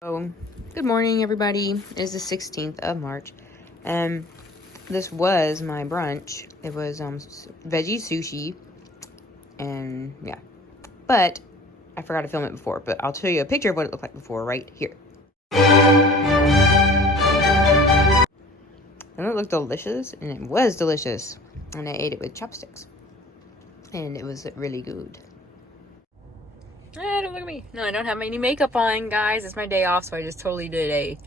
So, good morning, everybody. It is the 16th of March, and this was my brunch. It was veggie sushi, and yeah. But I forgot to film it before, but I'll show you a picture of what it looked like before right here. And it looked delicious, and it was delicious, and I ate it with chopsticks, and it was really good. Don't look at me. No, I don't have any makeup on, guys. It's my day off, so I just totally did a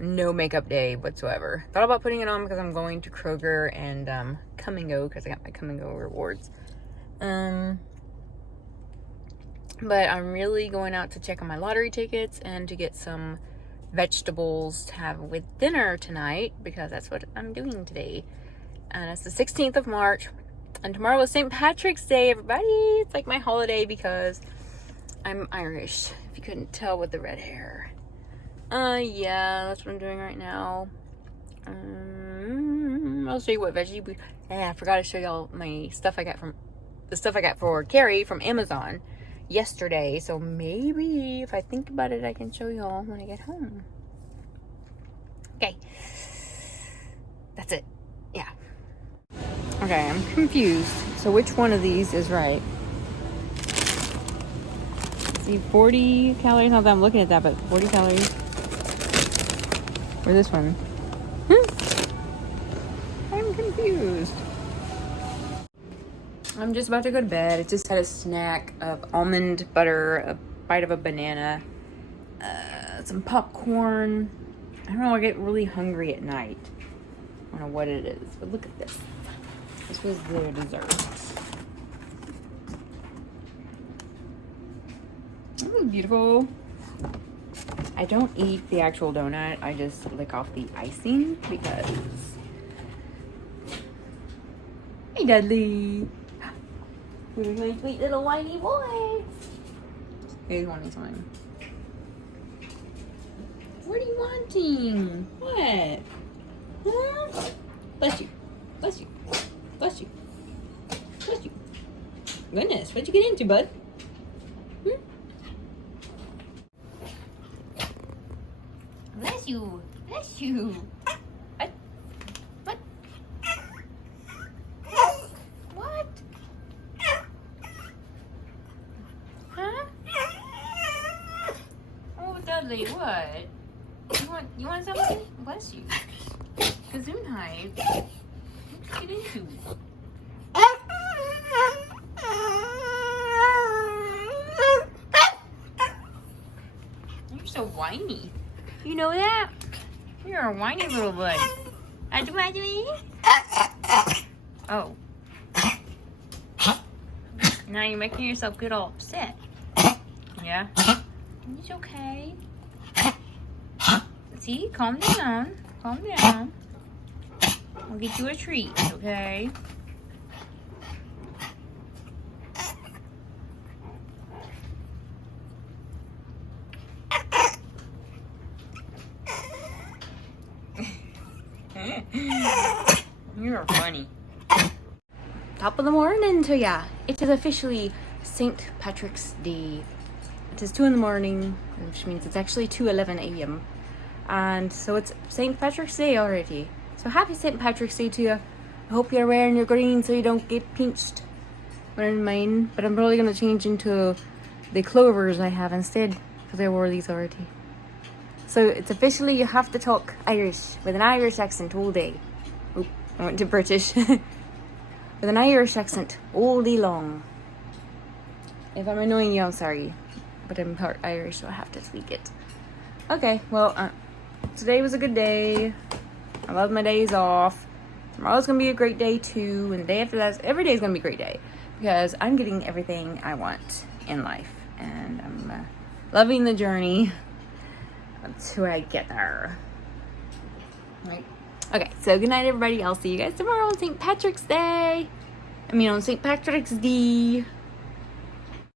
no makeup day whatsoever. Thought about putting it on because I'm going to Kroger and Come and Go because I got my Come and Go rewards. But I'm really going out to check on my lottery tickets and to get some vegetables to have with dinner tonight because that's what I'm doing today. And it's the 16th of March, and tomorrow is St. Patrick's Day, everybody. It's like my holiday because I'm Irish, if you couldn't tell with the red hair. Yeah, that's what I'm doing right now. I'll show you what veggie I forgot to show y'all my stuff I got for Carrie from Amazon yesterday. So maybe if I think about it, I can show y'all when I get home. Okay. That's it. Yeah. Okay, I'm confused. So which one of these is right? 40 calories, not that I'm looking at that, but 40 calories. Or this one. I'm confused. I'm just about to go to bed. I just had a snack of almond butter, a bite of a banana, some popcorn. I don't know, I get really hungry at night. I don't know what it is, but look at this. This was their dessert. That was beautiful. I don't eat the actual donut. I just lick off the icing because... Hey, Dudley. Here's my sweet little whiny boy. He's wanting something. What are you wanting? What? Huh? Bless you. Bless you. Bless you. Bless you. Goodness, what'd you get into, bud? Bless you. Bless you. What? What? What? Huh? Oh, Dudley, what? You want something? Bless you. Gesundheit. What did you get into? You're so whiny. You know that? You're a whiny little boy. Oh. Now you're making yourself get all upset. Yeah? It's okay. See? Calm down. Calm down. I'll get you a treat, okay? You're funny. Top of the morning to ya. It is officially St. Patrick's Day. It is 2 in the morning, which means it's actually 2:11 a.m. And so it's St. Patrick's Day already. So happy St. Patrick's Day to you. I hope you're wearing your green so you don't get pinched. Wearing mine, but I'm probably gonna change into the clovers I have instead because I wore these already. So it's officially you have to talk Irish with an Irish accent all day. Oop, I went to British. With an Irish accent all day long. If I'm annoying you, I'm sorry. But I'm part Irish, so I have to tweak it. Okay, well, today was a good day. I love my days off. Tomorrow's gonna be a great day too. And the day after that, every day is gonna be a great day. Because I'm getting everything I want in life. And I'm loving the journey until I get there. Right. Okay, so good night, everybody. I'll see you guys tomorrow on St. Patrick's Day. On St. Patrick's Day.